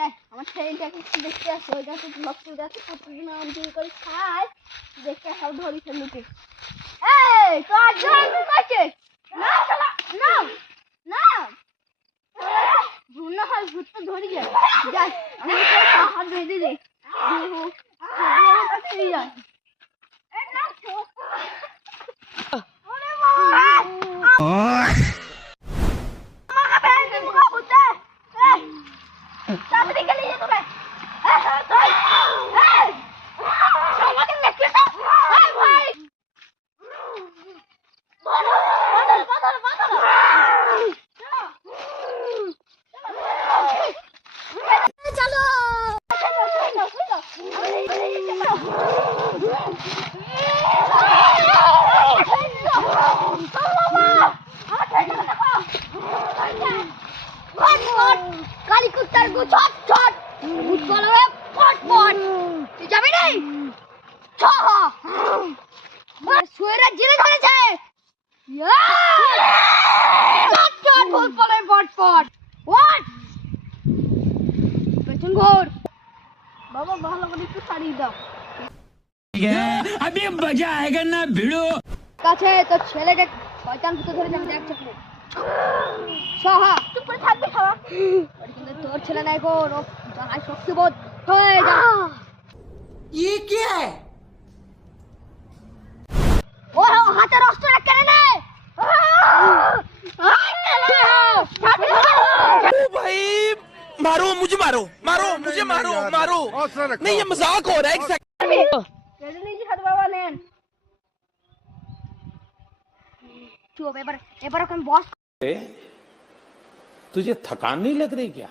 যাই আমার ছেলেটাকে একটু দেখতে আসো, ওইটা তো ভক্ত যাচ্ছে প্রতিদিন আম চুরি করে খায়, দেখতে সব ধরি ফেলুকে। এই তো আজ কি করছে? না শালা না না ভুনা হয় ভূতটা ধরি যায়। যাই আমি হাত বেঁধে দিই কাছে যায়। কালী কুত্তার গু ছট ছট ভূত বলবে পট পট তুই যাবি রে ছহ সুয়েরা জেলে ধরেছে ছট ছট ভূত বলবে পট পট ওয়াট পেছন ঘোর বাবা ভালো করে একটু সারিয়ে দাও। अभी मजा आएगा ना भिड़ो কাছে তো ছেলেটা শয়তান ভূত ধরে যাবে দেখ চোখে সাহা চুপ করে থাকবি সাহা ওরে কিন্তু তোর ছেলে নাই গো জানাই শক্তিবোধ হয়ে যা। ये क्या है ও হাতের অস্ত্র কেন নাই ओ भाई मारो मुझे मारो मारो मुझे मारो मारो नहीं ये मजाक हो रहा है एक सेकंड কেন নিজে হাত বাবা নেন চুপ এবার এবার কোন বস तुझे थकान नहीं लग रही क्या?